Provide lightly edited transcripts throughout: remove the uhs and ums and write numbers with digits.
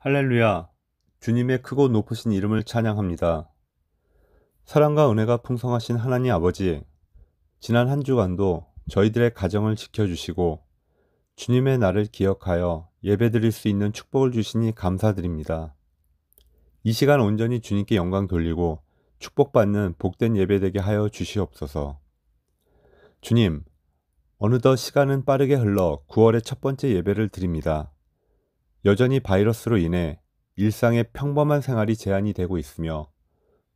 할렐루야! 주님의 크고 높으신 이름을 찬양합니다. 사랑과 은혜가 풍성하신 하나님 아버지, 지난 한 주간도 저희들의 가정을 지켜주시고 주님의 날을 기억하여 예배드릴 수 있는 축복을 주시니 감사드립니다. 이 시간 온전히 주님께 영광 돌리고 축복받는 복된 예배되게 하여 주시옵소서. 주님, 어느덧 시간은 빠르게 흘러 9월의 첫 번째 예배를 드립니다. 여전히 바이러스로 인해 일상의 평범한 생활이 제한이 되고 있으며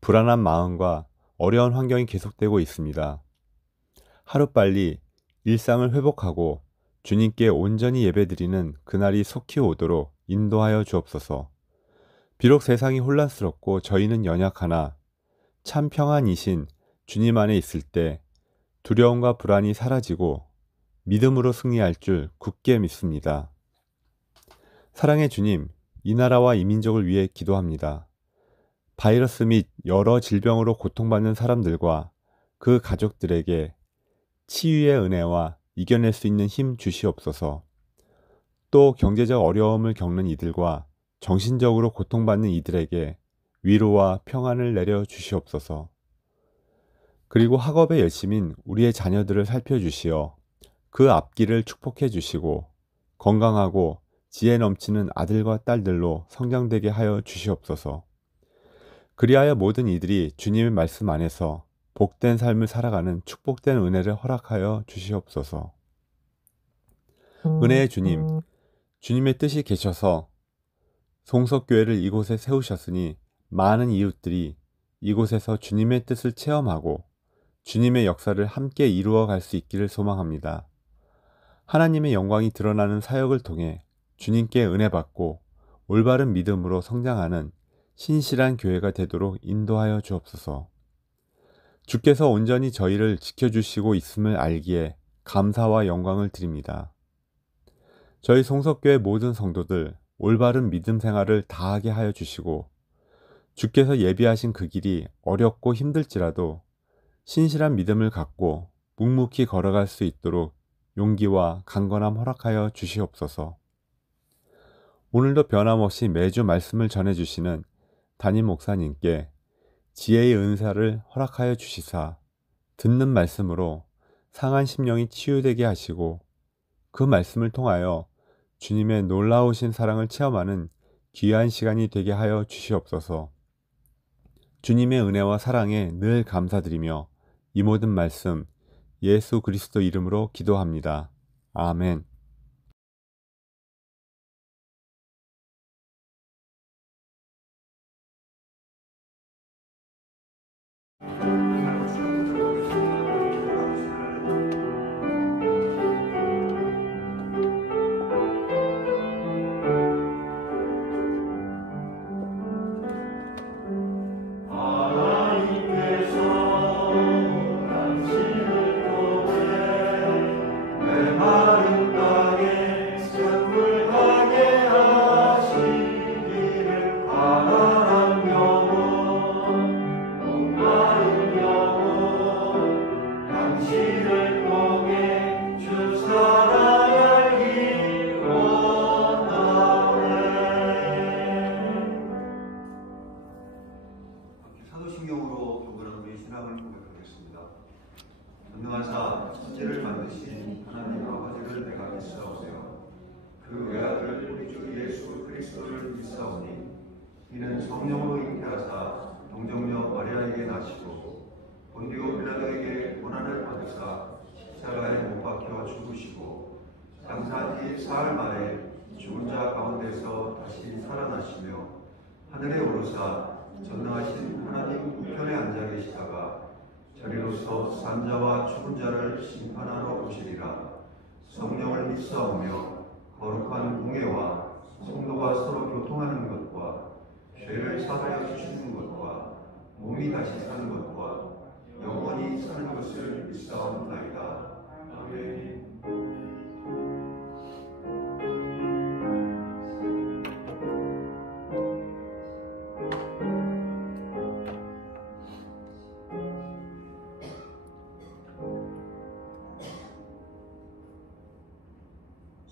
불안한 마음과 어려운 환경이 계속되고 있습니다. 하루빨리 일상을 회복하고 주님께 온전히 예배드리는 그날이 속히 오도록 인도하여 주옵소서. 비록 세상이 혼란스럽고 저희는 연약하나 참 평안이신 주님 안에 있을 때 두려움과 불안이 사라지고 믿음으로 승리할 줄 굳게 믿습니다. 사랑의 주님, 이 나라와 이 민족을 위해 기도합니다. 바이러스 및 여러 질병으로 고통받는 사람들과 그 가족들에게 치유의 은혜와 이겨낼 수 있는 힘 주시옵소서. 또 경제적 어려움을 겪는 이들과 정신적으로 고통받는 이들에게 위로와 평안을 내려 주시옵소서. 그리고 학업에 열심인 우리의 자녀들을 살펴주시어 그 앞길을 축복해 주시고 건강하고 지혜 넘치는 아들과 딸들로 성장되게 하여 주시옵소서. 그리하여 모든 이들이 주님의 말씀 안에서 복된 삶을 살아가는 축복된 은혜를 허락하여 주시옵소서. 은혜의 주님, 주님의 뜻이 계셔서 송석교회를 이곳에 세우셨으니 많은 이웃들이 이곳에서 주님의 뜻을 체험하고 주님의 역사를 함께 이루어 갈 수 있기를 소망합니다. 하나님의 영광이 드러나는 사역을 통해 주님께 은혜 받고 올바른 믿음으로 성장하는 신실한 교회가 되도록 인도하여 주옵소서. 주께서 온전히 저희를 지켜주시고 있음을 알기에 감사와 영광을 드립니다. 저희 송석교회 모든 성도들 올바른 믿음 생활을 다하게 하여 주시고 주께서 예비하신 그 길이 어렵고 힘들지라도 신실한 믿음을 갖고 묵묵히 걸어갈 수 있도록 용기와 강건함 허락하여 주시옵소서. 오늘도 변함없이 매주 말씀을 전해주시는 담임 목사님께 지혜의 은사를 허락하여 주시사 듣는 말씀으로 상한 심령이 치유되게 하시고 그 말씀을 통하여 주님의 놀라우신 사랑을 체험하는 귀한 시간이 되게 하여 주시옵소서. 주님의 은혜와 사랑에 늘 감사드리며 이 모든 말씀 예수 그리스도 이름으로 기도합니다. 아멘. 사도신경으로 교훈한 우리 신앙을 고백하겠습니다. 전능하사 천지를 만드신 하나님 아버지를 내가 믿사오며 그 외아들 우리 주 예수 그리스도를 믿사오니 이는 성령으로 잉태하사 동정녀 마리아에게 나시고 본디오 빌라도에게 고난을 받으사 십자가에 못 박혀 죽으시고 장사한 지 사흘 만에 죽은 자 가운데서 다시 살아나시며 하늘에 오르사 전능하신 하나님 우편에 앉아 계시다가 저리로서 산자와 죽은 자를 심판하러 오시리라. 성령을 믿사오며 거룩한 공예와 성도가 서로 교통하는 것과 죄를 사하여 주시는 것과 몸이 다시 사는 것과 영원히 사는 것을 믿사옵나이다. 아멘.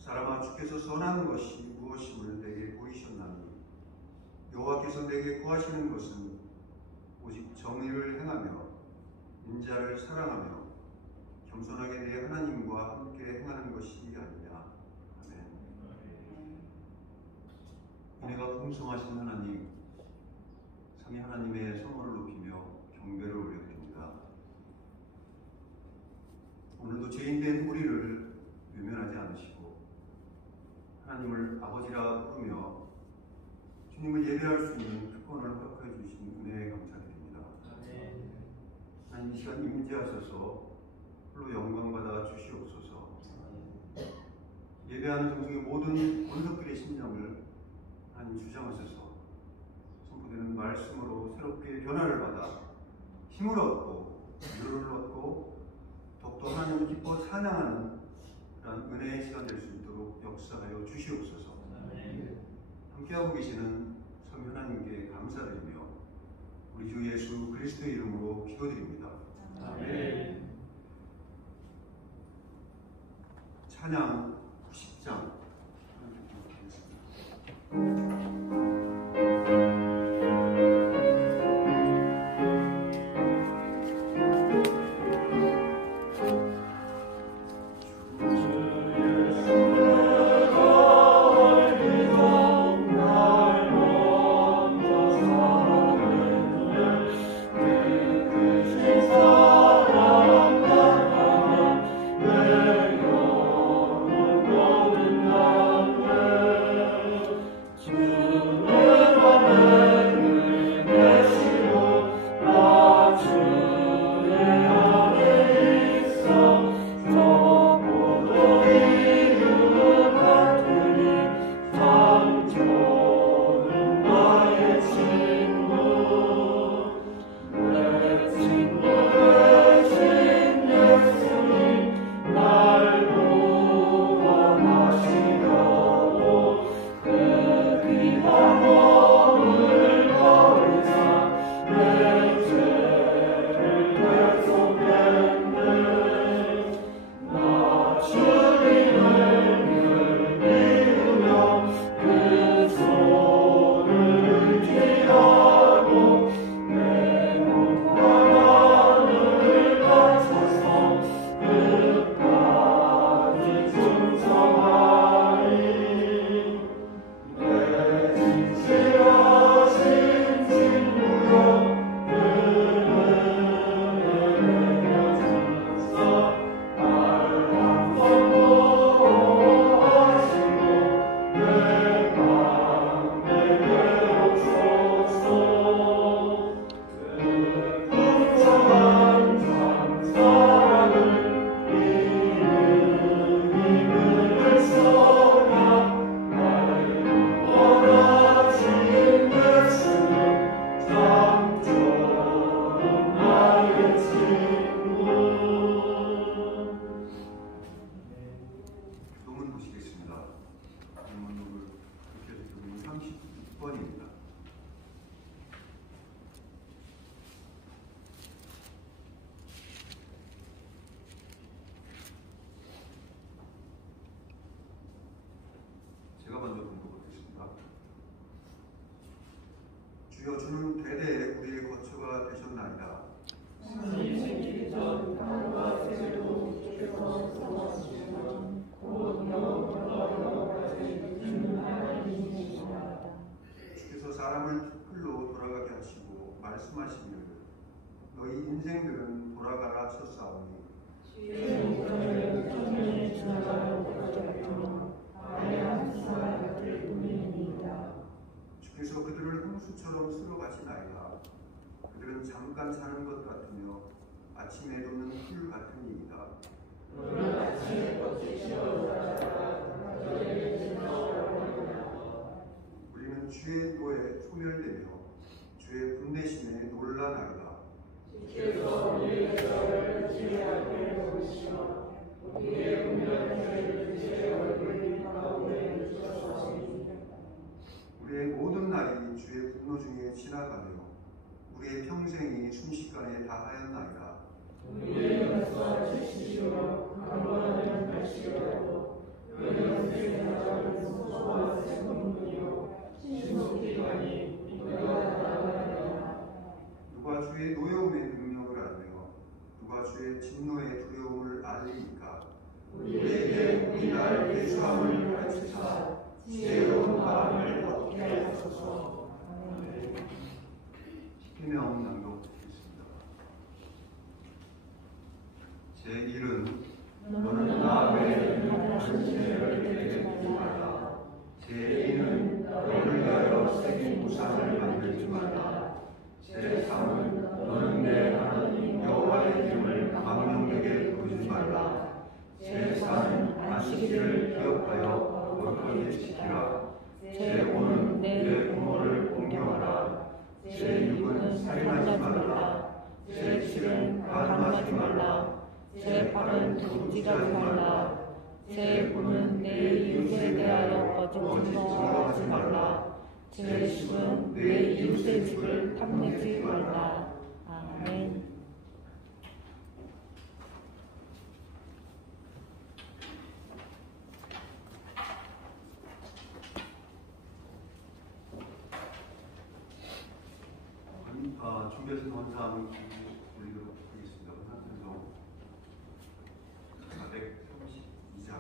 사람아, 주께서 선한 것이 무엇임을 내게 보이셨나니 여호와께서 내게 구하시는 것은 오직 정의를 행하며 인자를 사랑하며 겸손하게 내 하나님과 함께 행하는 것이 아니냐. 아멘. 은혜가 풍성하신 하나님, 삼위 하나님의 성호를 높이며 경배를 올려드립니다. 오늘도 죄인된 우리를 외면하지 않으시고 하나님을 아버지라 부르며 주님을 예배할 수 있는 특권을 허락해 주신 은혜에 감사드립니다. 하나님, 이 시간 임재하셔서 홀로 영광받아 주시옵소서. 예배하는 종중의 모든 권석들의 심령을 하나님 주장하셔서 선포되는 말씀으로 새롭게 변화를 받아 힘을 얻고 위로를 얻고 더욱더 하나님을 기뻐 찬양하는 그런 은혜의 시간 될 수 있도록 역사하여 주시옵소서. 함께하고 계시는 성령 하나님께 감사드리며 우리 주 예수 그리스도의 이름으로 기도드립니다. 아멘. 찬양 90장 주여, 주는 대대에 우리의 거처가 되셨나이다. 주께서 사람을 틀로 돌아가게 하시고 말씀하시기를 너희 인생들은 돌아가라 하셨사오니 주께서 그들을 홍수처럼 쓸어가시나이다. 우리에게 우리날 대수함을 가르치사 지혜로운 마음을 얻게 하소서. 시편명 낭독하겠습니다. 제1은 너는 나 외에 다른 신을 믿지 말라. 제2는 너를 위하여 새긴 우상을 만들지 말라. 제3은 너는 내 하나님 여호와의 이름을 망령되게 부르지 말라. 제4는 안식일을 기억하여 거룩하게 지키라. 제5는 내 부모를 공경하라. 제6은 살인하지 말라. 제7은 간음하지 말라. 제8은 도둑질하지 말라. 제9는 내 이웃에 대하여 거짓 증거하지 말라. 제10은 내 이웃의 집을 탐내지 말라. 아멘. 준비하신 원상 올리도록 하겠습니다. 원상 편성 432장.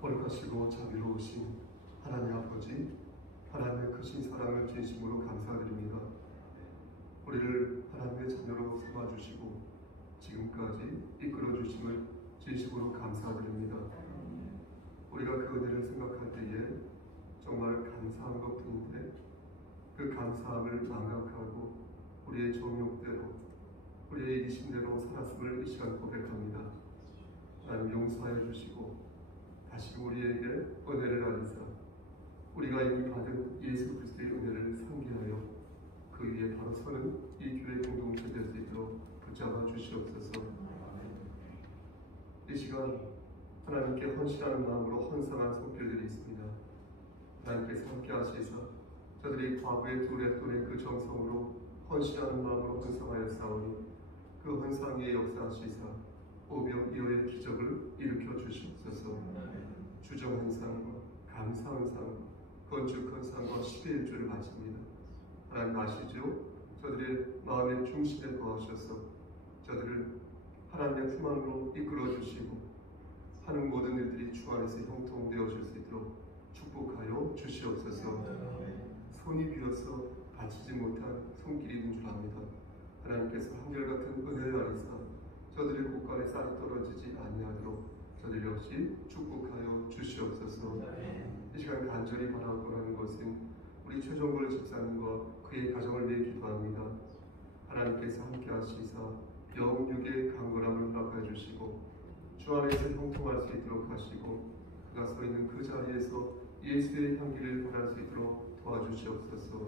거룩하시고 자비로우신 하나님 아버지, 하나님의 크신 사랑을 진심으로 감사드립니다. 우리를 하나님의 자녀로 삼아주시고 지금까지 이끌어주심을 진심으로 감사드립니다. 우리가 그 은혜를 생각할 때에 정말 감사한 것뿐인데 그 감사함을 망각하고 우리의 정욕대로 우리의 이기심대로 살았음을 이 시간 고백합니다. 하나님 용서하여 주시고 다시 우리에게 은혜를 안으사 우리가 이미 받은 예수 그리스도의 은혜를 상기하여 그 위에 바로 서는 이 교회 공동체 될 수 있도록 붙잡아 주시옵소서. 이 시간 하나님께 헌신하는 마음으로 헌상한 손길들이 있습니다. 하나님께서 함께 하시사 저들이 과거의 두레돈의 그 정성으로 헌신하는 마음으로 헌상하여 싸우니 그 헌상 위에 역사하시사 오병이어의 기적을 일으켜 주시옵소서. 주정 헌상과 감사 헌상, 건축 헌상과 11주를 마칩니다. 하나님 아시죠? 저들의 마음의 중심에 거하셔서 저들을 하나님의 품 안으로 이끌어 주시고 하는 모든 일들이 주 안에서 형통되어질 수 있도록 축복하여 주시옵소서. 손이 비어서 바치지 못한 손길이 있는 줄 압니다. 하나님께서 한결같은 은혜를 안에서 저들의 곳간에 쌀이 떨어지지 아니하도록 저들 역시 축복하여 주시옵소서. 이 시간 간절히 바라고는 것은 우리 최종걸 집사님과 그의 가정을 위해 기도합니다. 하나님께서 함께 하시사 영육의 강건함을 허락해 주시고 주 안에서 형통할 수 있도록 하시고 그가 서 있는 그 자리에서 예수의 향기를 발할 수 있도록 도와주시옵소서.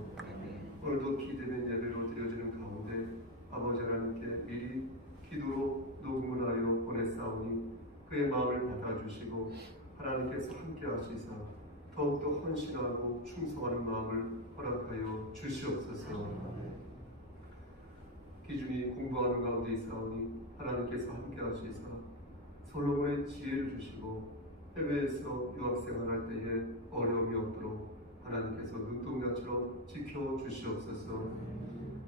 오늘도 기대된 예배로 드려지는 가운데 아버지 하나님께 미리 기도로 녹음을 하여 보냈사오니 그의 마음을 받아주시고 하나님께서 함께 하시사 더욱더 헌신하고 충성하는 마음을 허락하여 주시옵소서. 기준이 공부하는 가운데 있사오니 하나님께서 함께 하시사 솔로몬의 지혜를 주시고 해외에서 유학생활할 때에 어려움이 없도록 하나님께서 눈동자처럼 지켜주시옵소서.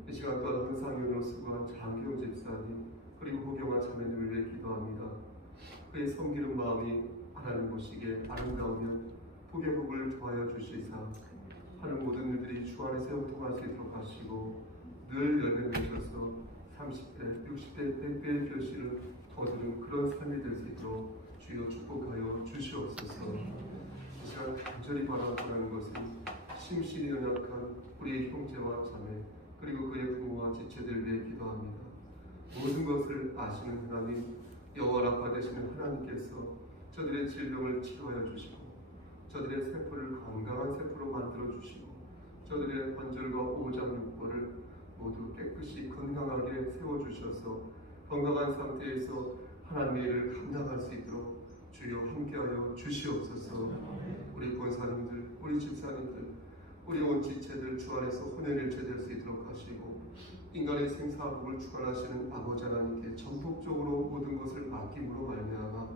이 시간 또한 헌상윤으로 수고한 장기용 집사님 그리고 호경아 자매님을 위해 기도합니다. 그의 섬기는 마음이 하나님 보시기에 아름다우며 복의 복을 더하여 주시사 하는 모든 일들이 주 안에서 형통할 수 있도록 하시고 늘 열매 맺어서 30대, 60대, 100배의 결실을 거두는 그런 삶이 될 수 있도록 주여 축복하여 주시옵소서. 이 시간 간절히 바라보는 것은 심신이 연약한 우리의 형제와 자매 그리고 그의 부모와 지체들 위해 기도합니다. 모든 것을 아시는 하나님 여호와 라파 되시는 하나님께서 저들의 질병을 치료하여 주시고 저들의 세포를 건강한 세포로 만들어 주시고 저들의 관절과 오장육부를 모두 깨끗이 건강하게 세워주셔서 건강한 상태에서 하나님의 일을 감당할 수 있도록 주여 함께하여 주시옵소서. 우리 권사님들, 우리 집사님들, 우리 온 지체들 주 안에서 혼연일체 될 수 있도록 하시고 인간의 생사복을 주관하시는 아버지 하나님께 전폭적으로 모든 것을 맡김으로 말미암아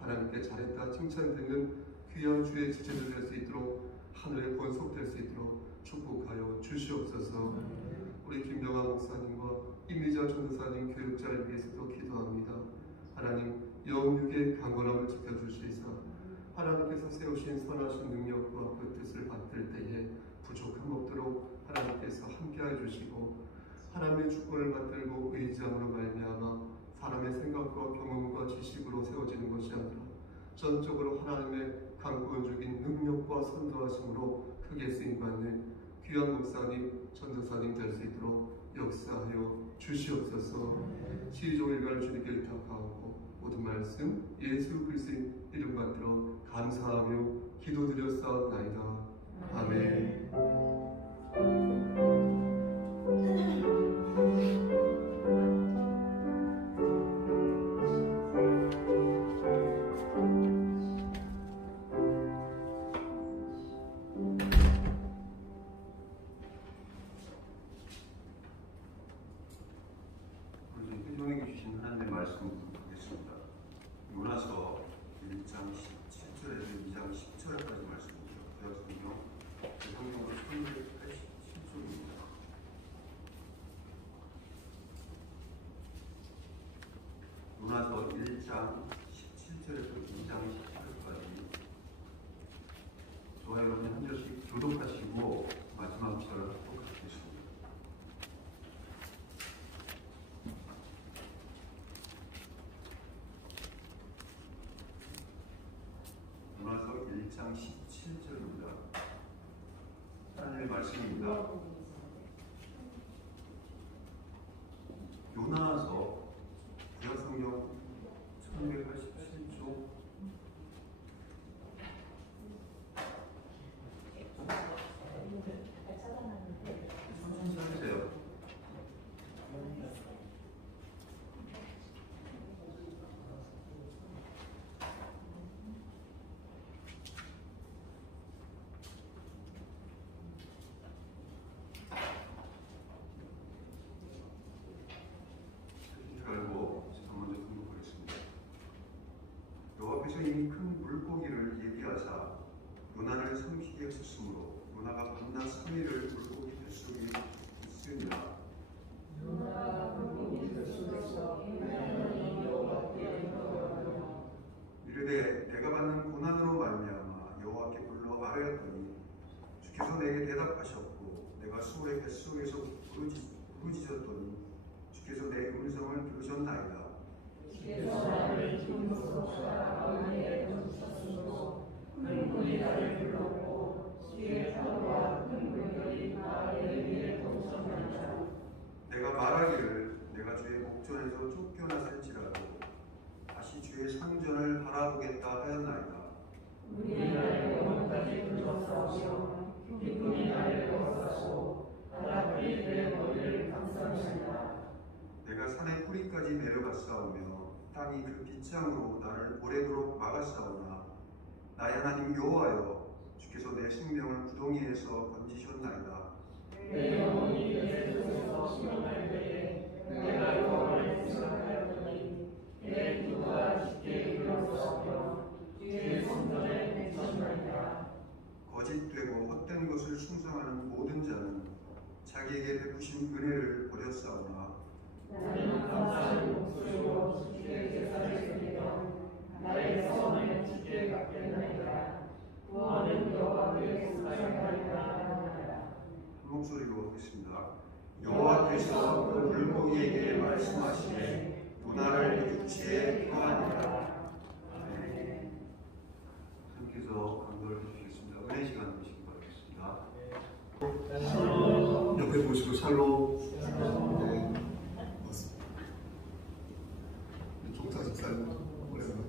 하나님께 잘했다 칭찬되는 귀한 주의 지체들 될 수 있도록 하늘에 번속될 수 있도록 축복하여 주시옵소서. 우리 김병아 목사님과 임미자 전도사님 교육자를 위해서도 기도합니다. 하나님 영육의 강건함을 지켜주시사 하나님께서 세우신 선하신 능력과 그 뜻을 받들 때에 부족함 없도록 하나님께서 함께해 주시고 하나님의 주권을 받들고 의지함으로 말미암아 사람의 생각과 경험과 지식으로 세워지는 것이 아니라 전적으로 하나님의 강권적인 능력과 선도하심으로 크게 쓰임받는 귀한 목사님, 전도사님 될 수 있도록 역사하여 주시옵소서. 시종일관 주님께 의탁하고 모든 말씀 예수 그리스도의 이름 받들어 감사하며 기도드렸사옵나이다. 아멘. 요나서 1장 17절에서 2장 10절까지 말씀입니다. 구약성경 성경으로 387쪽입니다. 요나서 1장 17절에서 2장 10절까지 저와 여러분이 한 절씩 교독하시고 마지막 절 합독하시겠습니다. 요나서 1장 17절입니다. 하나님의 말씀입니다. 요나서 구약성경 1187쪽 천천히 하세요. 사람이 그 빗장으로 나를 오래도록 막았사오나 나의 하나님 여호와여 주께서 내 생명을 구덩이에서 건지셨나이다. 내 영혼이 내 속에서 수명할 때에 내가 여호와를 생각하였더니 내 기도가 주께 이르렀사오며 주의 성전에 맺혔나이다. 거짓되고 헛된 것을 숭상하는 모든 자는 자기에게 베푸신 은혜를 버렸사오나 나는 감사하는 목소리로 주께 제사를 드리며 나의 성을 주께 갚겠나이다. 구원은 여호와께 속하였나이다. 한 목소리로 하겠습니다. 여호와께서 그 물고기에게 말씀하시되 문화를 육지에 평하니라. 아멘. 하나님께서 강도를 해주시겠습니다. 은혜 시간 되시기 바라겠습니다. 옆에 보시고 샬롬. 네, 맞습니다. 종사 집사님 오랜만에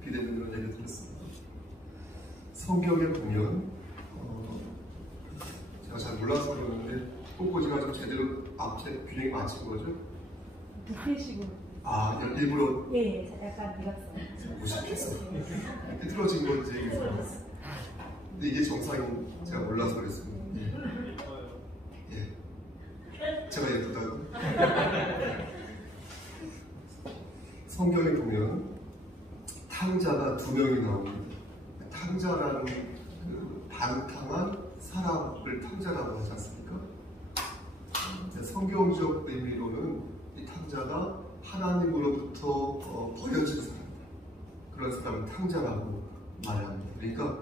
비대면 그런 얘기 들었습니다. 성경에 보면 제가 잘 몰라서 그러는데 꽃꽂이가 좀 제대로 앞에 균형이 맞춘 거죠? 부패식으로. 아, 일부러 예, 약간 비각성. 무식해서 삐뚤어진 건지 근데 이게 정상인 제가 몰라서 그랬습니다. 예. 제가 예쁘다고? 성경에 보면 탕자가 2명이 나옵니다. 탕자라는 그 반탕한 사람을 탕자라고 하지 않습니까? 성경적 의미로는 이 탕자가 하나님으로부터 버려진 사람이다. 그런 사람을 탕자라고 말합니다. 그러니까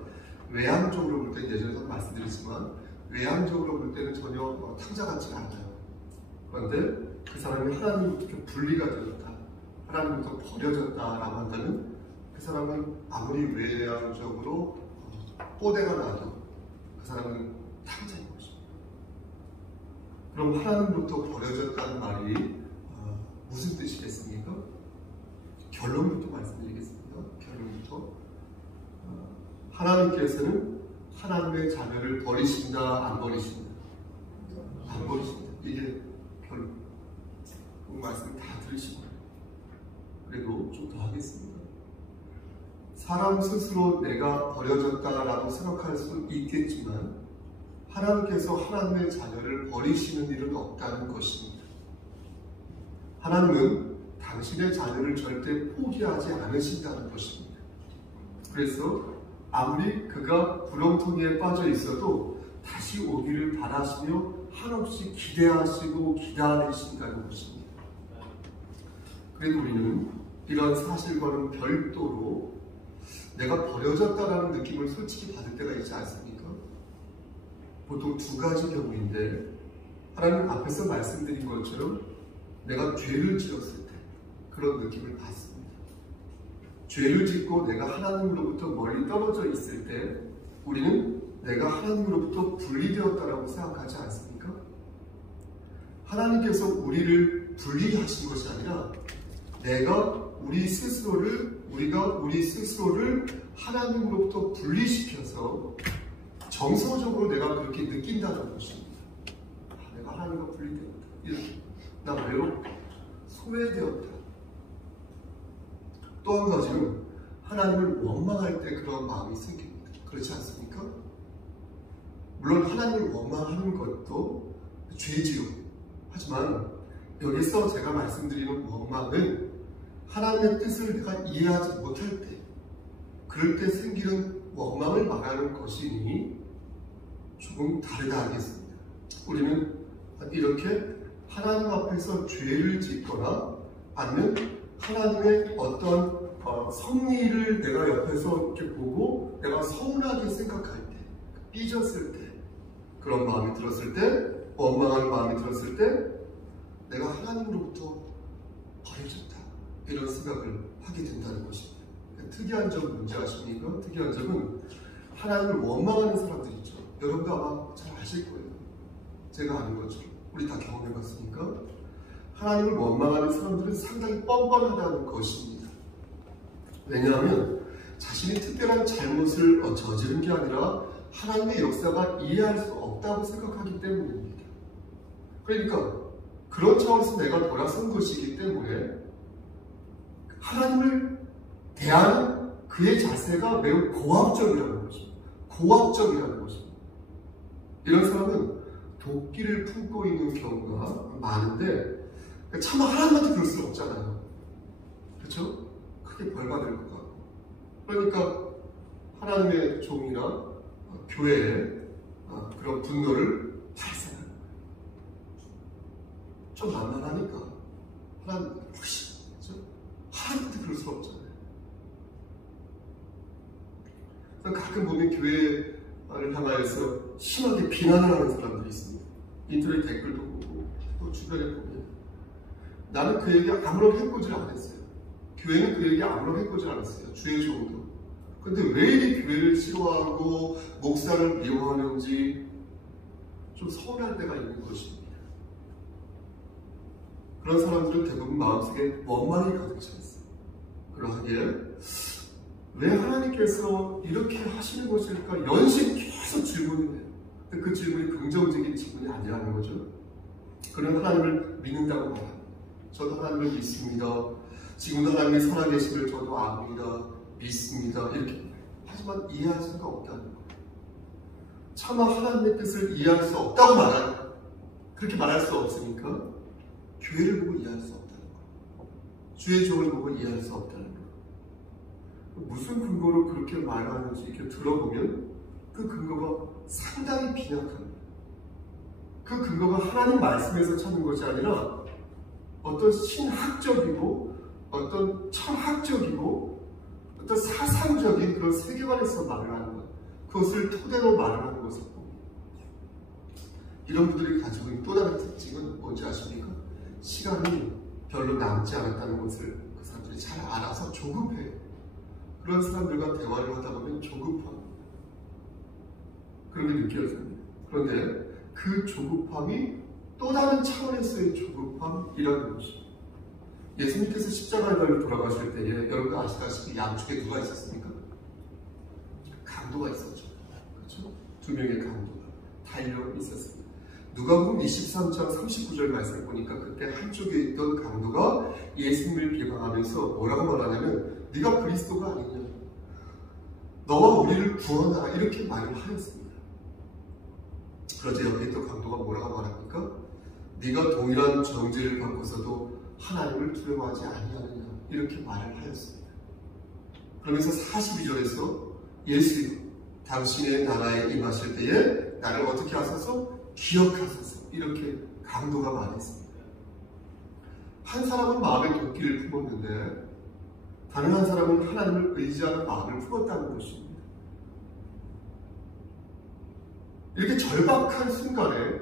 외향적으로 볼 때는 예전에도 말씀드렸지만 외향적으로 볼 때는 전혀 탕자 같지가 않아요. 그런데 그 사람이 하나님부터 분리가 되었다. 하나님부터 버려졌다라고 한다면 그 사람은 아무리 외향적으로 뽀대가 나도 그 사람은 탕자인 것입니다. 그럼 하나님부터 버려졌다는 말이 무슨 뜻이겠습니까? 결론부터 말씀드리겠습니다. 결론부터 하나님께서는 하나님의 자녀를 버리신다, 안 버리신다? 안 버리신다. 이게 결론. 그 말씀 다 들으시고 그래도 좀 더 하겠습니다. 사람 스스로 내가 버려졌다라고 생각할 수 있겠지만 하나님께서 하나님의 자녀를 버리시는 일은 없다는 것입니다. 하나님은 당신의 자녀를 절대 포기하지 않으신다는 것입니다. 그래서 아무리 그가 구렁텅이에 빠져 있어도 다시 오기를 바라시며 한없이 기대하시고 기다리신다는 것입니다. 그래도 우리는 이런 사실과는 별도로 내가 버려졌다라는 느낌을 솔직히 받을 때가 있지 않습니까? 보통 2가지 경우인데 하나님 앞에서 말씀드린 것처럼 내가 죄를 지었을 때 그런 느낌을 받습니다. 죄를 짓고 내가 하나님으로부터 멀리 떨어져 있을 때 우리는 내가 하나님으로부터 분리되었다라고 생각하지 않습니까? 하나님께서 우리를 분리하신 것이 아니라 우리가 우리 스스로를 하나님으로부터 분리시켜서 정서적으로 내가 그렇게 느낀다는 것입니다. 내가 하나님과 분리되었다. 이렇게. 나 외롭다. 소외되었다. 또 한 가지는 하나님을 원망할 때 그런 마음이 생깁니다. 그렇지 않습니까? 물론 하나님을 원망하는 것도 죄지요. 하지만 여기서 제가 말씀드리는 원망은 하나님의 뜻을 내가 이해하지 못할 때 그럴 때 생기는 원망을 말하는 것이니 조금 다르다 하겠습니다. 우리는 이렇게 하나님 앞에서 죄를 짓거나 아니면 하나님의 어떤 섭리를 내가 옆에서 이렇게 보고 내가 서운하게 생각할 때, 삐졌을 때, 그런 마음이 들었을 때, 원망하는 마음이 들었을 때 내가 하나님으로부터 버려졌다. 이런 생각을 하게 된다는 것입니다. 특이한 점 뭔지 아십니까? 특이한 점은 하나님을 원망하는 사람들 있죠. 여러분도 아마 잘 아실 거예요. 제가 아는 것처럼. 우리 다 경험해봤으니까. 하나님을 원망하는 사람들은 상당히 뻔뻔하다는 것입니다. 왜냐하면 자신이 특별한 잘못을 저지른 게 아니라 하나님의 역사가 이해할 수 없다고 생각하기 때문입니다. 그러니까 그런 차원에서 내가 돌아선 것이기 때문에 하나님을 대하는 그의 자세가 매우 고압적이라는 것입니다. 고압적이라는 것입니다. 이런 사람은 도끼를 품고 있는 경우가 많은데 차마 하나님한테 그럴 수 없잖아요. 그렇죠? 크게 벌받을 것 같고. 그러니까 하나님의 종이나 교회에 그런 분노를 발산하는 거예요. 좀 만만하니까 하나님 혹시 그렇죠? 하나님한테 그럴 수 없잖아요. 가끔 보면 교회를 향하여서 심하게 비난을 하는 사람들이 있습니다. 인터넷 댓글도 보고 또 주변에 보면 나는 그에게 아무런 해코지를 안 했어요. 교회는 그에게 아무런 해코지를 안 했어요. 주의 종도. 근데 왜 이리 교회를 싫어하고 목사를 미워하는지 좀 서운할 때가 있는 것입니다. 그런 사람들은 대부분 마음속에 원망이 가득 차 있어요. 그러하기에 왜 하나님께서 이렇게 하시는 것일까? 연신 계속 질문을 해요. 근데 그 질문이 긍정적인 질문이 아니라는 거죠. 그런 하나님을 믿는다고 말합니다. 저도 하나님을 믿습니다. 지금도 하나님이 살아계심을 저도 압니다. 믿습니다. 이렇게. 하지만 이해할 수가 없다는 거예요. 차마 하나님의 뜻을 이해할 수 없다고 그렇게 말할 수 없으니까 교회를 보고 이해할 수 없다는 거예요. 주의 종을 보고 이해할 수 없다는 거예요. 무슨 근거로 그렇게 말하는지 이렇게 들어보면 그 근거가 상당히 빈약합니다. 그 근거가 하나님 말씀에서 찾는 것이 아니라 어떤 신학적이고 어떤 철학적이고 어떤 사상적인 그런 세계관에서 말을 하는 것, 그것을 토대로 말을 하는 것을 봅니다. 이런 분들이 가지고 있는 또 다른 특징은 뭔지 아십니까? 시간이 별로 남지 않았다는 것을 그 사람들이 잘 알아서 조급해요. 그런 사람들과 대화를 하다 보면 조급합니다. 그런 게 느껴집니다. 그런데 그 조급함이 또 다른 차원에서의 조급함이라는 것입니다. 예수님께서 십자가의 발로 돌아가실 때에 여러분 아시다시피 양쪽에 누가 있었습니까? 강도가 있었죠. 그렇죠? 두 명의 강도가 달려 있었습니다. 누가복음 23장 39절 말씀을 보니까 그때 한쪽에 있던 강도가 예수님을 비방하면서 뭐라고 말하냐면 네가 그리스도가 아니냐, 너와 우리를 구원하라, 이렇게 말을 하였습니다. 그러자 옆에 있던 강도가 뭐라고 말합니까? 네가 동일한 정죄를 받고서도 하나님을 두려워하지 아니하느냐, 이렇게 말을 하였습니다. 그러면서 42절에서 예수님 당신의 나라에 임하실 때에 나를 어떻게 하소서? 기억하소서, 이렇게 강도가 말했습니다. 한 사람은 마음에 도끼를 품었는데 다른 한 사람은 하나님을 의지하는 마음을 품었다는 것입니다. 이렇게 절박한 순간에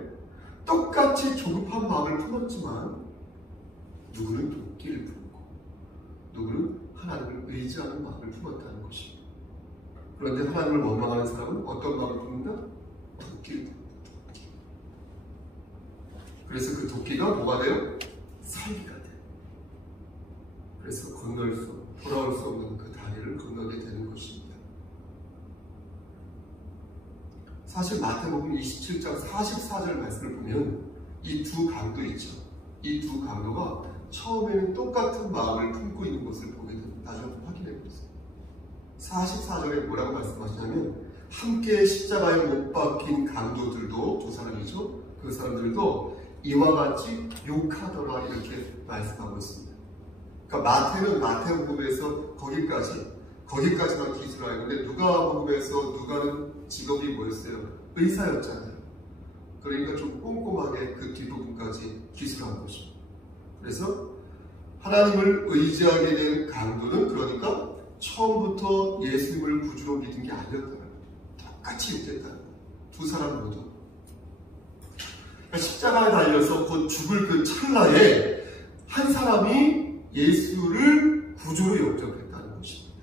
똑같이 조급한 마음을 품었지만 누구는 도끼를 품고 누구는 하나님을 의지하는 마음을 품었다는 것입니다. 그런데 하나님을 원망하는 사람은 어떤 마음을 품는다? 도끼를 품는다. 도끼. 그래서 그 도끼가 뭐가 돼요? 살기가 돼요. 그래서 돌아올 수 없는 그 다리를 건너게 되는 것입니다. 사실 마태복음 27장 44절 말씀을 보면 이 두 강도 있죠. 이 두 강도가 처음에는 똑같은 마음을 품고 있는 것을 보게 됩니다. 나중에 확인해 보세요. 44절에 뭐라고 말씀하시냐면 함께 십자가에 못 박힌 강도들도, 두 사람이죠. 그 사람들도 이와 같이 욕하더라, 이렇게 말씀하고 있습니다. 그러니까 마태는 마태복음에서 거기까지만 기술하고, 근데 누가복음에서 누가는 직업이 뭐였어요? 의사였잖아요. 그러니까 좀 꼼꼼하게 그 뒷부분까지 기술한 것입니다. 그래서 하나님을 의지하게 된 강도는 그러니까 처음부터 예수님을 구주로 믿은 게 아니었다는 거예요. 똑같이 욕했다는 거예요. 두 사람 모두. 그러니까 십자가에 달려서 곧 죽을 그 찰나에 한 사람이 예수를 구주로 영접했다는 것입니다.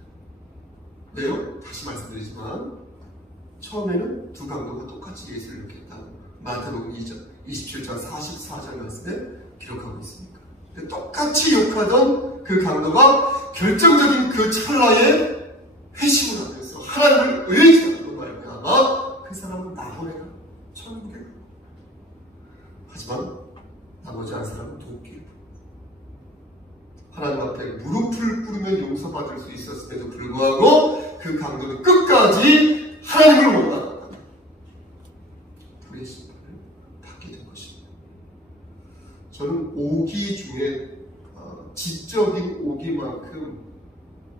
왜요? 다시 말씀드리지만 처음에는 두 강도가 똑같이 예수를 욕했다고 마태복음 27장 44절 말씀에 기록하고 있습니다. 똑같이 욕하던 그 강도가 결정적인 그 찰나에 회심을 하면서 하나님을 의지하는 말미암아 그 사람은 나홀해가 천국에 가고, 하지만 나머지 한 사람은 도끼를 하나님 앞에 무릎을 꿇으면 용서받을 수 있었음에도 불구하고 그 강도는 끝까지 하나님을 못 만났다. 불의 심판을 받게 된 것입니다. 저는 오기 중에 지적인 오기만큼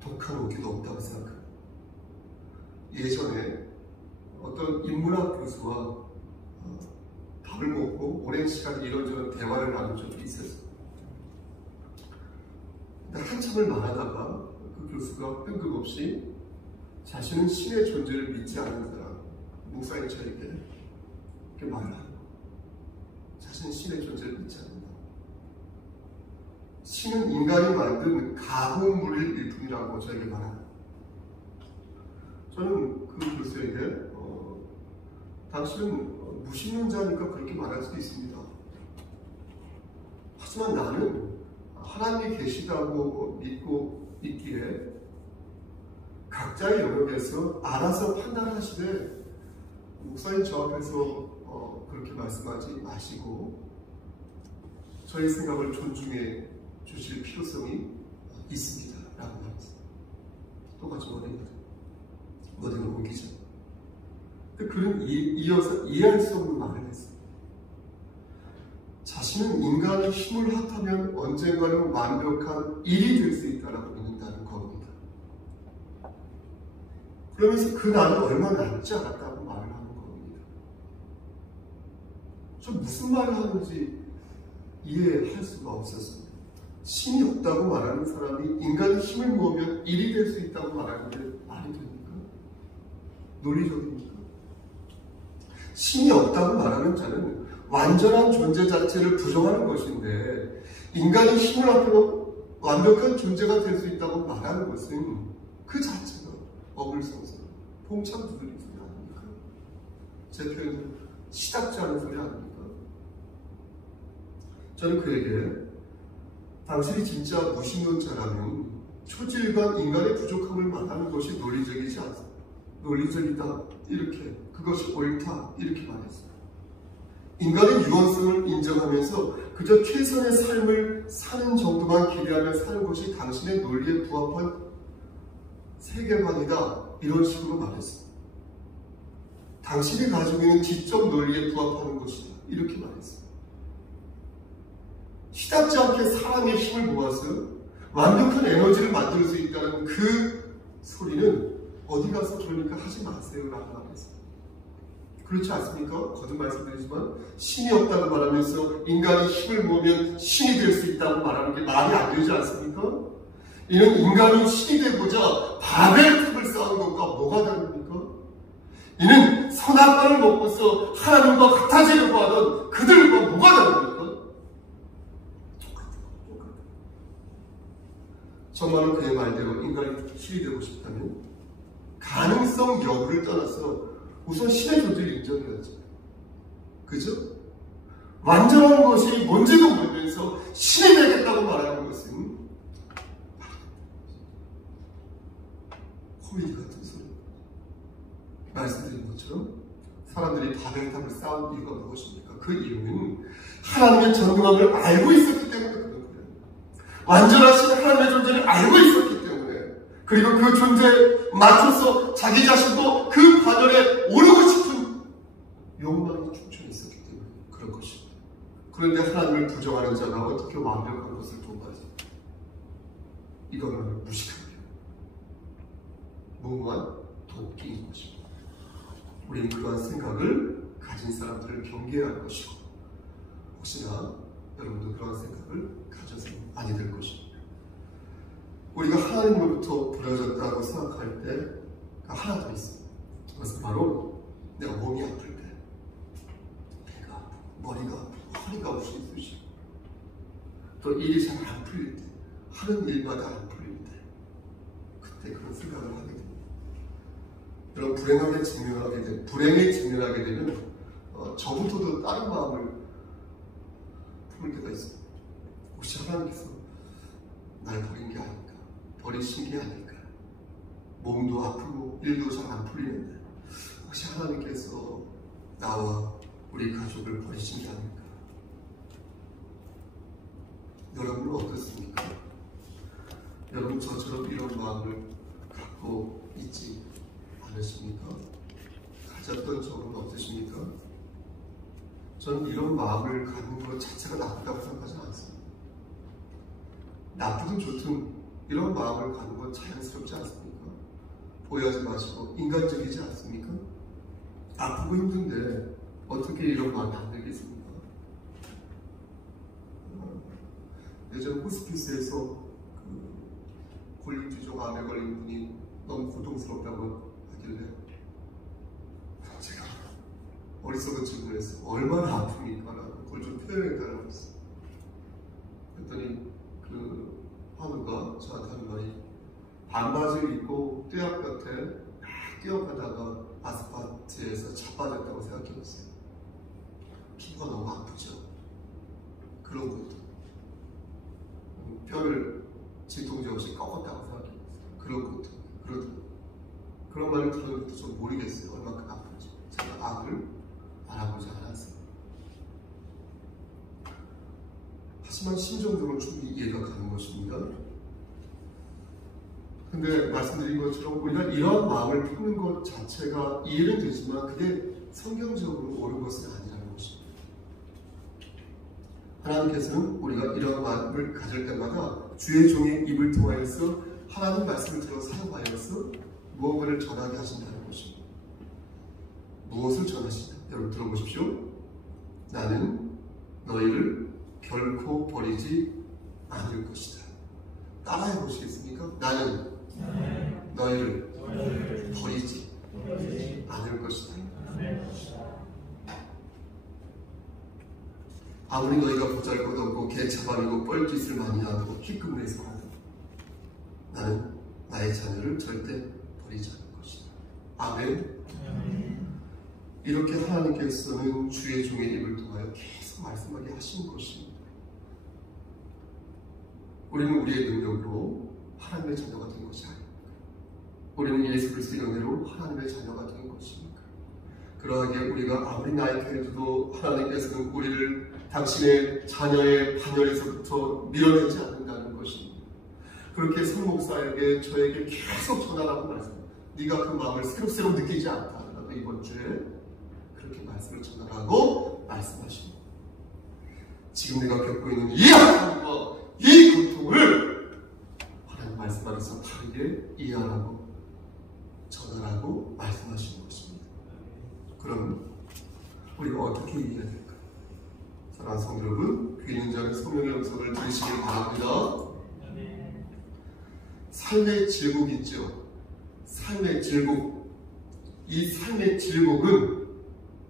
독한 오기도 없다고 생각합니다. 예전에 어떤 인문학 교수와 밥을 먹고 오랜 시간 이런저런 대화를 나눈 적이 있었어요. 근데 한참을 말하다가 그 교수가 뜬금없이 자신은 신의 존재를 믿지 않는 사람, 목사인 저에게 이렇게 말을 하는 거예요. 자신은 신의 존재를 믿지 않는다. 신은 인간이 만든 가공물일 뿐이라고 저에게 말합니다. 저는 그 교수에게 당신은 무신론자니까 그렇게 말할 수도 있습니다. 하지만 나는 하나님이 계시다고 믿고 있기에 각자의 영역에서 알아서 판단하시되 목사님 저 앞에서 그렇게 말씀하지 마시고 저의 생각을 존중해 주실 필요성이 있습니다 라고 말했어요. 똑같이 머리는 옮기죠. 그는 이어서 이해할 수 없는 말을 했어요. 자신은 인간의 힘을 합하면 언젠가는 완벽한 일이 될 수 있다라고 믿는다는 겁니다. 그러면서 그 날은 얼마 남지 않았다고 말을 하는 겁니다. 저 무슨 말을 하는지 이해할 수가 없었습니다. 신이 없다고 말하는 사람이 인간의 힘을 모으면 일이 될 수 있다고 말하는데 말이 됩니까? 논리적입니까? 신이 없다고 말하는 자는 완전한 존재 자체를 부정하는 것인데 인간이 힘을 합해서 완벽한 존재가 될 수 있다고 말하는 것은 그 자체가 어불성설, 봉참 두드리는 소리 아닙니까? 제 표현은 시답지 않은 소리 아닙니까? 저는 그에게 당신이 진짜 무신론자라면 초질관 인간의 부족함을 말하는 것이 논리적이지 않습니다. 논리적이다 이렇게, 그것이 옳다 이렇게 말했어요. 인간의 유언성을 인정하면서 그저 최선의 삶을 사는 정도만 기대하며 사는 것이 당신의 논리에 부합한 세계관이다 이런 식으로 말했어요. 당신이 가지고 있는 지적 논리에 부합하는 것이다 이렇게 말했어요. 시답지 않게 사람의 힘을 모아서 완벽한 에너지를 만들 수 있다는 그 소리는 어디 가서 그러니까 하지 마세요 라고 말했어요. 그렇지 않습니까? 거듭 말씀드리지만 신이 없다고 말하면서 인간이 힘을 모으면 신이 될 수 있다고 말하는 게 말이 안 되지 않습니까? 이는 인간이 신이 되고자 바벨탑을 쌓은 것과 뭐가 다릅니까? 이는 선악과를 먹고서 하나님과 같아지려고 하던 그들과 뭐가 다릅니까? 정말로 그의 말대로 인간이 신이 되고 싶다면 가능성 여부를 떠나서 우선 신의 존재를 인정해야죠. 그죠? 완전한 것이 뭔지도 모르면서 신이 되겠다고 말하는 것은 코미디 같은 소리. 말씀드린 것처럼 사람들이 바벨탑을 쌓은 이유가 무엇입니까? 그 이유는 하나님의 전능함을 알고 있었기 때문에 그런 거예요. 완전하신 하나님의 존재를 알고 있었기 때문에, 그리고 그 존재에 맞춰서 자기 자신도 그 반열에 오르고 싶은 욕망이 충천히 있었기 때문에 그런 것입니다. 그런데 하나님을 부정하는 자가 어떻게 완벽한 것을 도와하지? 이거는 무식합니다. 무모한 도끼인 것입니다. 우리는 그러한 생각을 가진 사람들을 경계해야 할 것이고, 혹시나 여러분도 그러한 생각을 가져서는 아니 될 것입니다. 우리가 하나님으로부터 부러졌다고 생각할 때가 하나 더 있습니다. 그것은 바로 내가 몸이 아플 때, 배가 아프고 머리가 아프고 허리가 쑤시고 또 일이 잘 안 풀릴 때, 하는 일마다 안 풀릴 때, 그때 그런 생각을 하게 됩니다. 여러분, 불행에 직면하게 되면 저부터도 다른 마음을 품을 때가 있습니다. 혹시 하나님께서 날 버린 게 아닐까? 버리신 게 아닐까? 몸도 아프고 일도 잘 안 풀리는데 혹시 하나님께서 나와 우리 가족을 버리신 게 아닐까? 여러분은 어떻습니까? 여러분 저처럼 이런 마음을 갖고 있지 않으십니까? 가졌던 적은 없으십니까? 저는 이런 마음을 갖는 것 자체가 나쁘다고 생각하지 않습니다. 나쁘든 좋든 이런 마음을 갖는 건 자연스럽지 않습니까? 오해하지 마시고 인간적이지 않습니까? 아프고 힘든데 어떻게 이런 마음이 안 들겠습니까? 예전 호스피스에서 골림주종 암에 걸린 분이 너무 고통스럽다고 하길래 제가 머릿속에 질문했어요. 얼마나 아픕니까? 라고 그걸 좀 표현해달라고 했어요. 그랬더니 그 환우가 저한테 하는 말이 반바지를 입고 뙤약 곁에 막 뛰어가다가 아스팔트에서 자빠졌다고 생각해보세요. 피부가 너무 아프죠? 그런 것도 뼈를 진통제 없이 꺾었다고 생각해보세요. 그런 것도 그런 말을 들은 것도 좀 모르겠어요. 얼마큼 아픈지. 제가 악을 알아보지 않았어요. 하지만 심정적으로 충분히 이해가 가는 것입니다. 근데 말씀드린 것처럼 우리가 이러한 마음을 품는 것 자체가 이해는 되지만 그게 성경적으로 옳은 것은 아니라는 것입니다. 하나님께서는 우리가 이러한 마음을 가질 때마다 주의 종의 입을 통하여서 하나님 말씀을 들어 사용하여서 무언가를 전하게 하신다는 것입니다. 무엇을 전하시냐? 여러분 들어보십시오. 나는 너희를 결코 버리지 않을 것이다. 따라해 보시겠습니까? 나는 너희를 버리지 않을 것이다. 아무리 너희가 보잘것없고 개차반이고 뻘짓을 많이 하고 희끗내서 하든 나는 나의 자녀를 절대 버리지 않을 것이다. 아멘. 이렇게 하나님께서는 주의 종의 입을 통하여 계속 말씀하게 하시는 것입니다. 우리는 우리의 능력으로 하나님의 자녀가 된 것이 아닙니까? 우리는 예수 그리스도의 은혜로 하나님의 자녀가 된 것입니까? 그러하게 우리가 아무리 나이트해도 하나님께서는 우리를 당신의 자녀의 반열에서부터 밀어내지 않는다는 것입니다. 그렇게 성목사에게 저에게 계속 전하라고 말씀합니다. 네가 그 마음을 새록새록 느끼지 않다. 나도 이번 주에 그렇게 말씀을 전하라고 말씀하십니다. 지금 내가 겪고 있는 이 아픔과 이 고통을 하나님 말씀 안에서 바르게 이해하라고 전하라고 말씀하시는 것입니다. 그럼 우리가 어떻게 이해해야 될까요? 사랑하는 성도 여러분, 귀 있는 자는 성령의 음성을 들으시길 바랍니다. 삶의 질곡 있죠? 삶의 질곡. 이 삶의 질곡은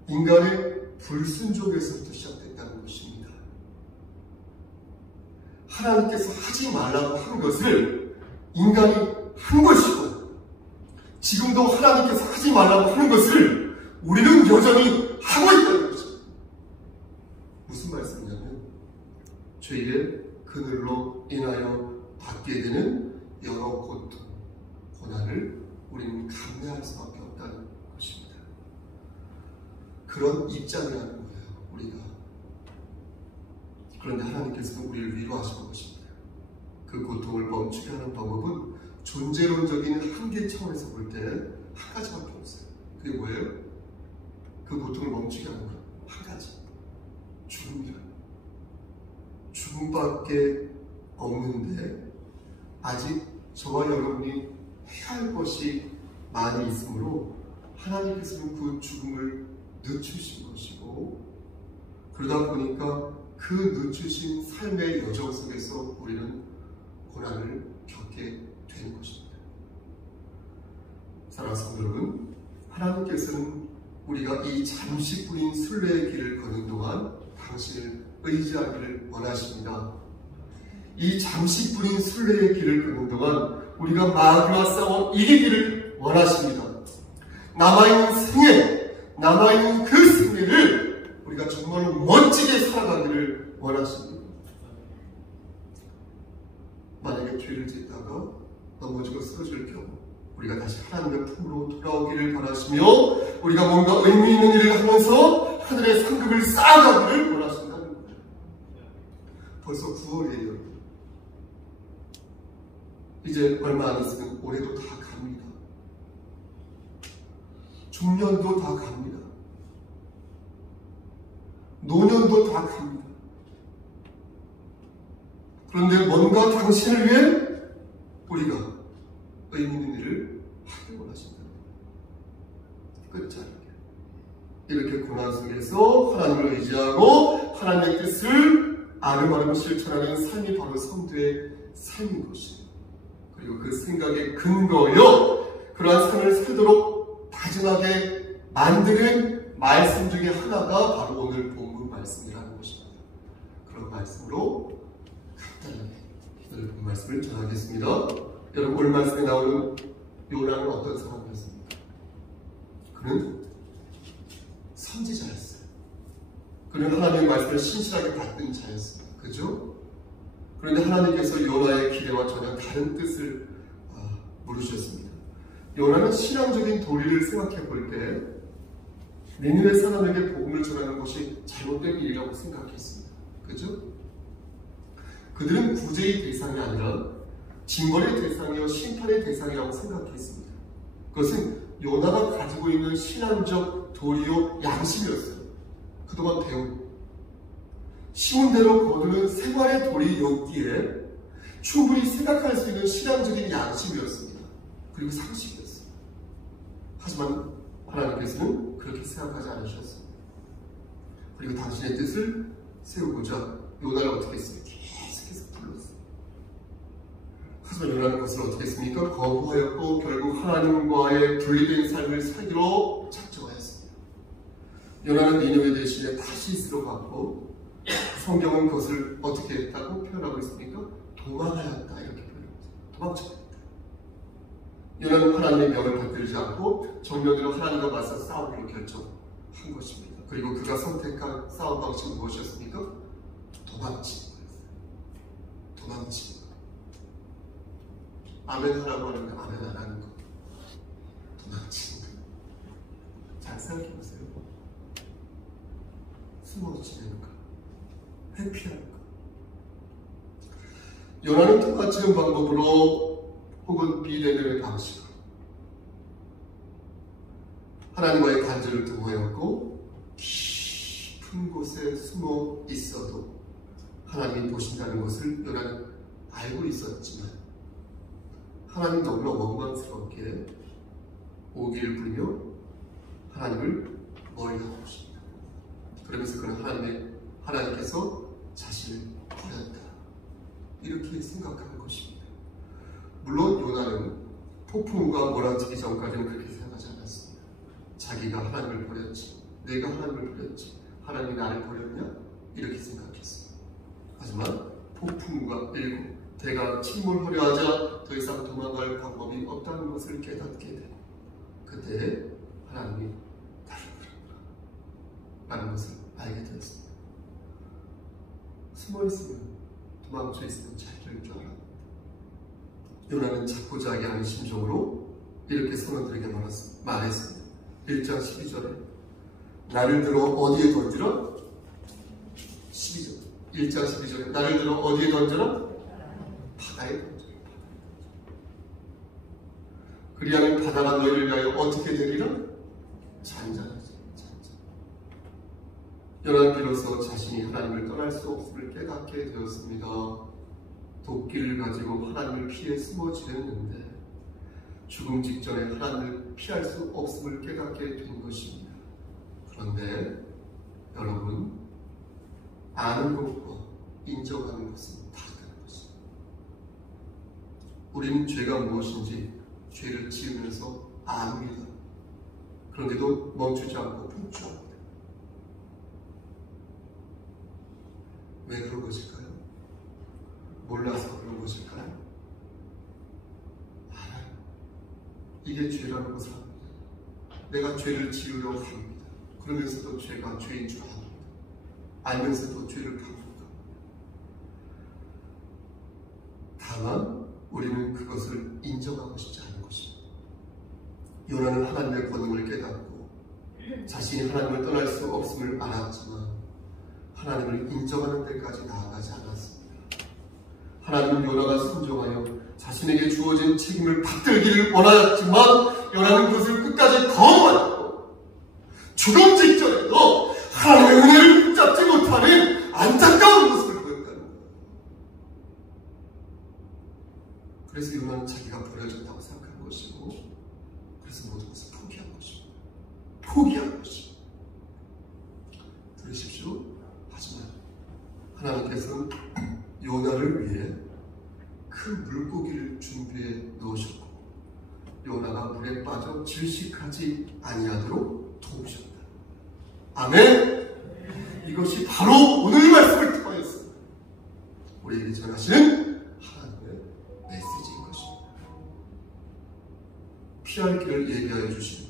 인간의 불순종에서부터 시작된다는 것입니다. 하나님께서 하지 말라고 한 것을 인간이 한 것이고, 지금도 하나님께서 하지 말라고 하는 것을 우리는 여전히 하고 있다는 것입니다. 무슨 말씀이냐면 죄의 그늘로 인하여 받게 되는 여러 고통, 고난을 우리는 감내할 수밖에 없다는 것입니다. 그런 입장이라는 거예요, 우리가. 그런데 하나님께서는 우리를 위로하시는 것입니다. 그 고통을 멈추게 하는 방법은 존재론적인 한계 차원에서 볼 때 한 가지밖에 없어요. 그게 뭐예요? 그 고통을 멈추게 하는 건 한 가지. 죽음이다. 죽음밖에 없는데 아직 저와 여러분이 해야 할 것이 많이 있으므로 하나님께서는 그 죽음을 늦추신 것이고, 그러다 보니까 그 늦추신 삶의 여정 속에서 우리는 고난을 겪게 되는 것입니다. 사랑하는 성도 여러분, 하나님께서는 우리가 이 잠시뿐인 순례의 길을 걷는 동안 당신을 의지하기를 원하십니다. 이 잠시뿐인 순례의 길을 걷는 동안 우리가 마귀와 싸워 이기기를 원하십니다. 남아있는 생애, 남아있는 그 생애를 우리가 정말 멋지게 살아가기를 원하십니다. 만약에 죄를 짓다가 넘어지고 쓰러질 경우 우리가 다시 하나님의 품으로 돌아오기를 바라시며, 우리가 뭔가 의미 있는 일을 하면서 하늘의 상급을 쌓아가기를 원하신다는 거예요. 벌써 9월이에요. 이제 얼마 안 있으면 올해도 다 갑니다. 중년도 다 갑니다. 노년도 다 갑니다. 그런데 뭔가 당신을 위해 우리가 의미 있는 일을 하길 원하신다. 끝자리에 이렇게 고난 속에서 하나님을 의지하고 하나님의 뜻을 아름아름 실천하는 삶이 바로 성도의 삶인 것입니다. 그리고 그 생각의 근거요, 그러한 삶을 살도록 다짐하게 만드는 말씀 중에 하나가 바로 오늘 본문 말씀이라는 것입니다. 그런 말씀으로 간단하게 오늘 본 말씀을 전하겠습니다. 여러분, 오늘 말씀에 나오는 요나는 어떤 사람이었습니까? 그는 선지자였어요. 그는 하나님의 말씀을 신실하게 받는 자였습니다. 그죠? 그런데 하나님께서 요나의 기대와 전혀 다른 뜻을 물으셨습니다. 요나는 신앙적인 도리를 생각해 볼 때 니느웨 사람에게 복음을 전하는 것이 잘못된 일이라고 생각했습니다. 그죠? 그들은 구제의 대상이 아니라 징벌의 대상이요 심판의 대상이라고 생각했습니다. 그것은 요나가 가지고 있는 신앙적 도리요 양심이었어요. 그동안 배운 쉬운 대로 거두는 생활의 도리였기에 충분히 생각할 수 있는 신앙적인 양심이었습니다. 그리고 상식이었습니다. 하지만 하나님께서는 그렇게 생각하지 않으셨습니다. 그리고 당신의 뜻을 세우고자 요나를 어떻게 했어요? 계속해서 불렀어요. 하지만 요나는 그것을 어떻게 했습니까? 거부하였고 결국 하나님과의 분리된 삶을 살기로 작정하였습니다. 요나는 니느웨 대신에 다시스로 갔고 성경은 그것을 어떻게 했다고 표현하고 있습니까? 도망하였다 이렇게 표현합니다. 도망쳤다. 요나는 하나님의 명을 받들지 않고 정면으로 하나님과 맞서 싸우기로 결정한 것입니다. 그리고 그가 선택한 싸움 방식은 무엇이었습니까? 도망치는 거였어요. 도망치는 거. 아멘 하라고 하는데 아멘 안 하는 거. 도망치는 거. 잘 생각해 보세요. 숨어 지내는 거. 회피하는 거. 요나는 도망치는 방법으로 혹은 비대면의 방식으로 하나님과의 단절을 도모하였고 깊은 곳에 숨어 있어도 하나님이 보신다는 것을 요나는 알고 있었지만 하나님 너무나 원망스럽게 오기를 부리며 하나님을 멀리하고 있습니다. 그러면서 그는 하나님께서 자신을 버렸다 이렇게 생각하는 것입니다. 물론 요나는 폭풍우가 몰아치기 전까지는 그렇게 생각하지 않았습니다. 자기가 하나님을 버렸지, 내가 하나님을 버렸지, 하나님이 나를 버렸냐? 이렇게 생각했습니다. 하지만 폭풍우가 일고 대가 침몰하려 하자 더 이상 도망갈 방법이 없다는 것을 깨닫게 되고 그때 하나님이 나를 버렸구나 라는 것을 알게 되었습니다. 숨어있으면 도망쳐 있으면 잘 될 줄 알았습니다. 요나는 자포자기 하는 심정으로 이렇게 선원들에게 말했습니다. 1장 12절에 나를 들어 어디에 던지라? 12절 1장 12절에 나를 들어 어디에 던져라? 바다에 던져라. 그리하면 바다가 너희를 위하여 어떻게 되리라? 잔잔하지. 요나는 비로소 자신이 하나님을 떠날 수 없음을 깨닫게 되었습니다. 도끼를 가지고 하나님을 피해 숨어 지냈는데 죽음 직전에 하나님을 피할 수 없음을 깨닫게 된 것입니다. 그런데 여러분, 아는 것과 인정하는 것은 다르다는 것입니다. 우리는 죄가 무엇인지 죄를 지으면서 압니다. 그런데도 멈추지 않고 폭주합니다. 왜 그런 것일까요? 몰라서 그런 것일까요? 알아요. 이게 죄라는 것을 압니다. 내가 죄를 지으려고 합니다. 그러면서도 죄가 죄인 줄 압니다. 알면서도 죄를 반복합니다. 다만 우리는 그것을 인정하고 싶지 않은 것입니다. 요나는 하나님의 권능을 깨닫고 자신이 하나님을 떠날 수 없음을 알았지만 하나님을 인정하는 데까지 나아가지 않았습니다. 하나님은 요나가 순종하여 자신의 자신에게 주어진 책임을 받들기를 원하였지만 요나는 그것을 끝까지 거부하였고 죽음 직전에도 하나님의 은혜를 붙잡지 못하는 안타까운 모습을 보였다는 거예요. 그래서 요나는 자기가 버려졌다고 생각한 것이고, 그래서 모든 것을 포기한 것입니다. 포기한 것입니다. 들으십시오. 하지만 하나님께서는 요나를 위해 큰 물고기를 준비해 놓으셨고, 요나가 물에 빠져 질식하지 아니하도록 도우셨다. 아멘. 이것이 바로 오늘 말씀을 통하였습니다. 우리에게 전하시는 하나님의 메시지인 것입니다. 피할 길을 예비하여 주신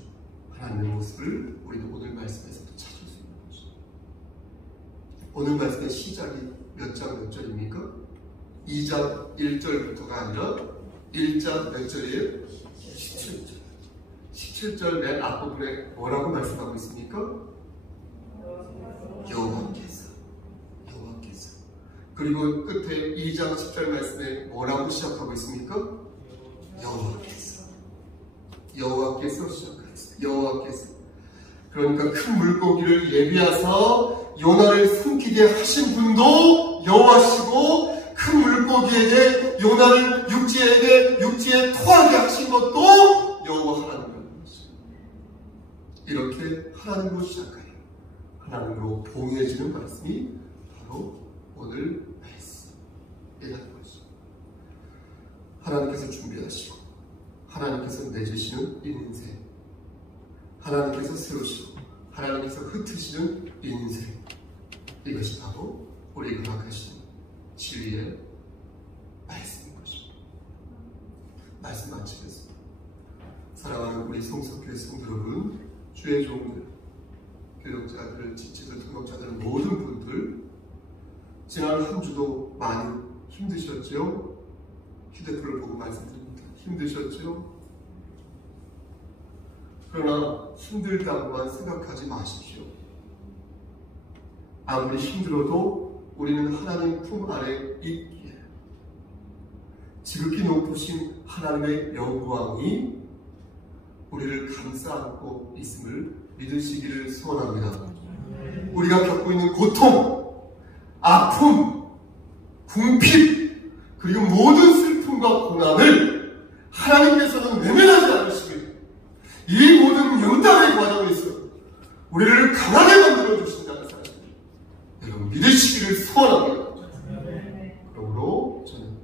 하나님의 모습을 우리는 오늘 말씀에서도 찾을 수 있는 것입니다. 오늘 말씀의 시작이 몇 장 몇 절입니까? 2장 1절부터가 아니라 1장 몇 절이에요? 17절. 17절 맨 앞부분에 뭐라고 말씀하고 있습니까? 여호와께서. 그리고 끝에 2장 10절 말씀에 뭐라고 시작하고 있습니까? 여호와께서 시작하였어요. 여호와께서. 그러니까 큰 물고기를 예비하사 요나를 삼키게 하신 분도 여호와시고, 큰 물고기에게 요나를 육지에 토하게 하신 것도 여호와 하나님입니다. 이렇게 하나님으로 시작하여 하나님으로 봉해지는 말씀이 바로 오늘 말씀이라는 것입니다. 하나님께서 준비하시고 하나님께서 맺으시는 인생, 하나님께서 세우시고 하나님께서 흩으시는 인생, 이것이 바로 우리가 허락하신 진리의 말씀인 것입니다. 말씀 마치겠습니다. 사랑하는 우리 성석교회 성도 여러분, 주의 종들, 교역자들, 지체들, 통역자들, 모든 분들, 지난 한 주도 많이 힘드셨죠? 휴대폰을 보고 말씀드립니다. 힘드셨죠? 그러나 힘들다고만 생각하지 마십시오. 아무리 힘들어도 우리는 하나님 품 안에 있기에 지극히 높으신 하나님의 영광이 우리를 감싸 안고 있음을 믿으시기를 소원합니다. 우리가 겪고 있는 고통, 아픔, 궁핍, 그리고 모든 슬픔과 고난을 하나님께서는 외면하지 않으시길, 이 모든 연단의 과정에서 우리를 강하게 만들어 주신다는 사실 여러분 믿으시기를 소원합니다. 그러므로 저는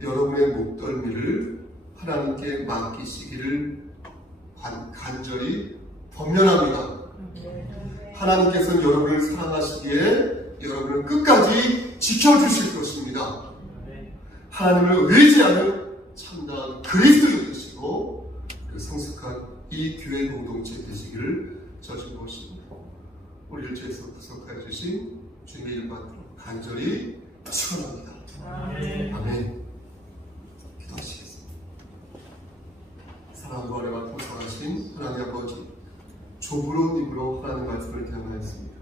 여러분의 목덜미를 하나님께 맡기시기를 간절히 번면합니다. 하나님께서는 여러분을 사랑하시기에 여러분을 끝까지 지켜주실 것입니다. 하나님을 의지하는 참다운 그리스도인 되시고 성숙한 이 교회 공동체 되시기를 저주보십니다. 우리를 죄에서 구속하여 주신 주님의 이름 받들어 간절히 축원합니다. 아멘. 기도하시겠습니다. 사랑과 은혜가 풍성하신 하나님 아버지, 좁은 입으로 하나님 말씀을 기념하였습니다.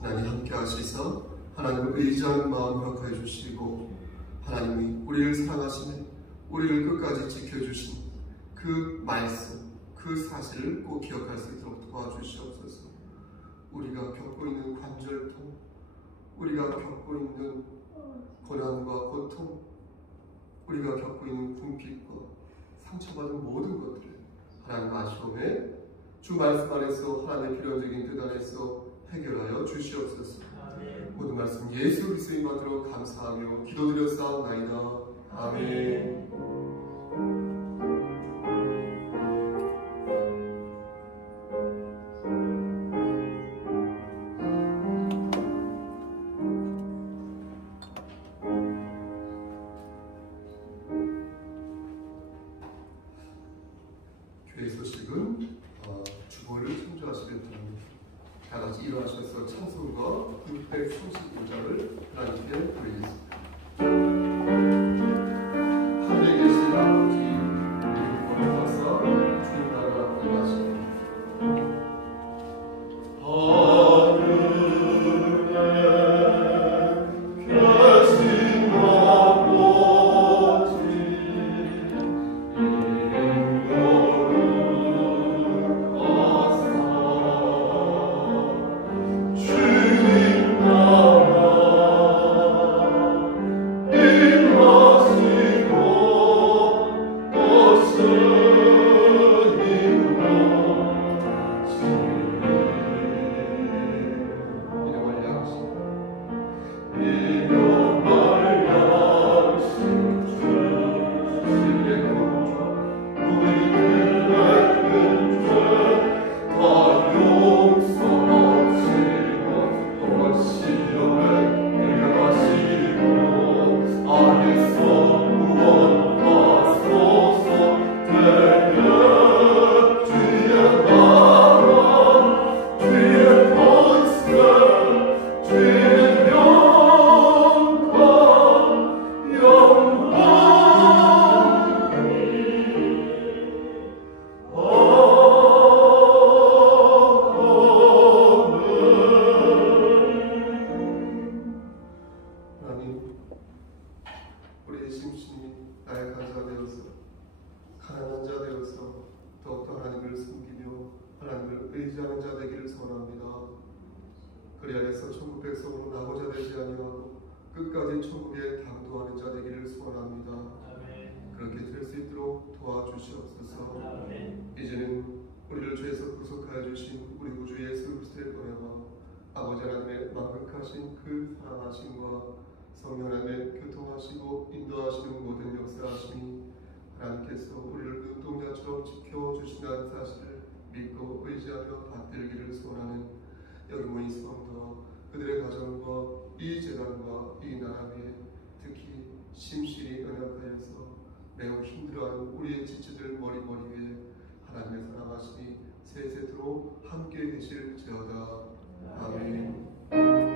하나님 함께 하시사 하나님을 의지하는 마음 허락하여 주시고, 하나님이 우리를 사랑하시네 우리를 끝까지 지켜주신 그 말씀, 그 사실을 꼭 기억할 수 있도록 도와주시옵소서. 우리가 겪고 있는 관절통, 우리가 겪고 있는 고난과 고통, 우리가 겪고 있는 궁핍과 상처받은 모든 것들을 하나님 아시오매 주 말씀 안에서 하나님의 필요적인 뜻 안에서 해결하여 주시옵소서. 모든 말씀 예수 그리스도의 받들어 감사하며 기도드렸사옵나이다. 아멘. 교회 소식은 주보를 청주하시길 바랍니다. 다 같이 일어나셔서 찬송가 635장을 하나님께 드리겠습니다. 하늘에 계신 아버지, 이름 거룩하사 주님 나라가 임하시옵소서. 하늘에 계신 아버지, 끝까지 천국에 당도하는 자 되기를 소원합니다. 그렇게 될 수 있도록 도와주시옵소서. 이제는 우리를 죄에서 구속하여 주신 우리 구주 예수 그리스도의 은혜와 아버지 하나님의 만극하신 그 사랑하심과 성령 하나님의 교통하시고 인도하시는 모든 역사하심이 하나님께서 우리를 눈동자처럼 지켜주신다는 사실을 믿고 의지하며 받들기를 소원하는 여기 모인 성도와 그들의 가정과 이 재단과 이 나라 위에 특히 심실히 연약하여서 매우 힘들어하는 우리의 지체들 머리 위에 하나님의 사랑하심이 세세토록 함께 계실지어다. 아멘.